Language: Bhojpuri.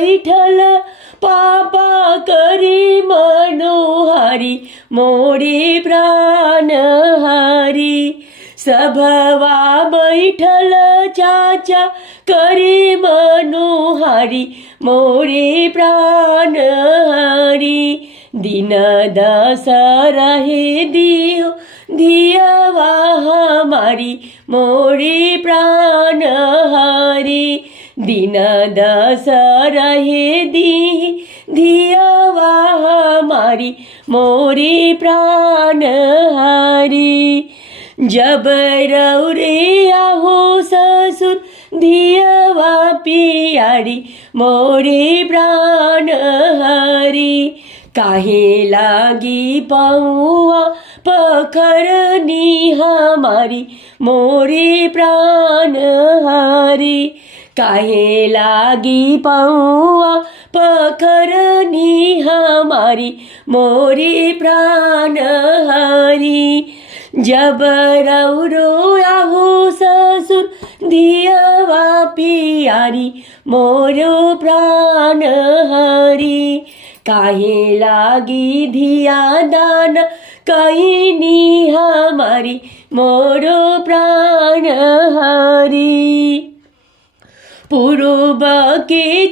बैठल पापा करी मनोहारी मोरे प्राण हारी। सभवा बैठल चाचा करी मनोहारी मोरे प्राण हारी। दिन दशरहे दियो धियवा हमारी मोरे प्राण हारी। दिन दशरहे धियवा हमारी मोरे प्राण हारी। जब रौरे आहो ससुर धियवा पियारी मोरे प्राण हारी। काहे लागी पौआ पखरनी हमारी मोरे प्राण हारी। काहे लागी पौआ पखरनी हमारी मोरे प्राण हारी। जब रौरो आहो ससुर धियवा पियारी मोरो प्राण हारी। काहे लागी धिया दान कईनी हमारी मोरो प्राण हारी। पूर्व के